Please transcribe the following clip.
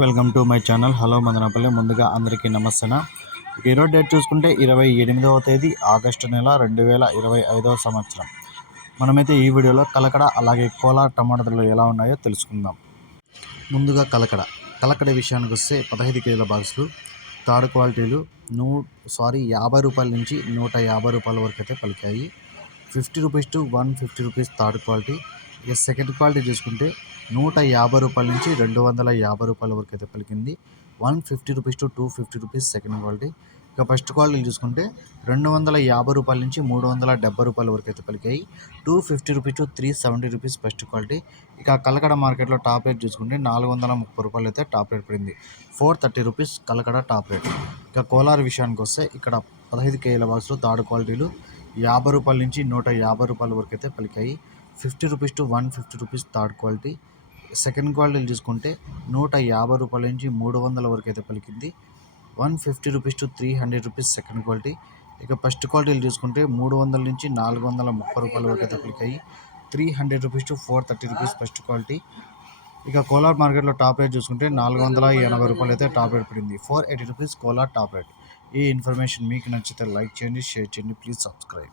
Welcome to my channel. Hello Madanapalli. ముందుగా అందరికీ నమస్తే ఈరోజు డేట్ చూసుకుంటే ఇరవై ఎనిమిదవ తేదీ ఆగస్టు నెల రెండు వేల ఇరవై ఐదవ సంవత్సరం. మనమైతే ఈ వీడియోలో కలకడ అలాగే కోలా టమాటాలు ఎలా ఉన్నాయో తెలుసుకుందాం. ముందుగా కలకడ. కలకడ విషయానికి వస్తే పదహైదు కేజీల బాక్సులు థర్డ్ క్వాలిటీలు నూ సారీ యాభై రూపాయల నుంచి నూట యాభై రూపాయల వరకు అయితే పలికాయి. Fifty rupees to one fifty rupees third quality. ఇక సెకండ్ క్వాలిటీ చూసుకుంటే నూట యాభై రూపాయల నుంచి రెండు వందల యాభై రూపాయల వరకు అయితే పలికింది. One fifty rupees to two fifty rupees second quality. ఇక ఫస్ట్ క్వాలిటీ చూసుకుంటే రెండు వందల యాభై రూపాయల నుంచి మూడు వందల డెబ్బై రూపాయల వరకు అయితే పలికాయి. Two fifty rupees to three seventy rupees first quality. ఇక కలకడ మార్కెట్లో టాప్ రేట్ చూసుకుంటే నాలుగు వందల ముప్పై రూపాయలు అయితే టాప్ రేట్ పడింది. Four thirty rupees Kalakada top rate. ఇక కోలార్ విషయానికి వస్తే ఇక్కడ పదహైదు కేజీల బాక్స్లో థర్డ్ క్వాలిటీలు యాభై రూపాయల నుంచి నూట యాభై రూపాయల వరకు అయితే పలికాయి. Fifty rupees to one fifty rupees third quality. Second క్వాలిటీలు చూసుకుంటే నూట యాభై రూపాయల నుంచి మూడు వందల వరకు అయితే పలికింది. One fifty rupees to three hundred rupees second quality. ఇక ఫస్ట్ క్వాలిటీలు చూసుకుంటే మూడు వందల నుంచి నాలుగు వందల ముప్పై రూపాయల వరకు అయితే పలికాయి. Three hundred rupees to four thirty rupees first quality. ఇక కోలార్ మార్కెట్లో టాప్ రేట్ చూసుకుంటే నాలుగు వందల ఎనభై రూపాయలు అయితే టాప్ రేట్ పడింది. Four eighty rupees Kolar top rate. ఈ ఇన్ఫర్మేషన్ మీకు నచ్చితే లైక్ చేయండి షేర్ చేయండి ప్లీజ్ సబ్స్క్రైబ్.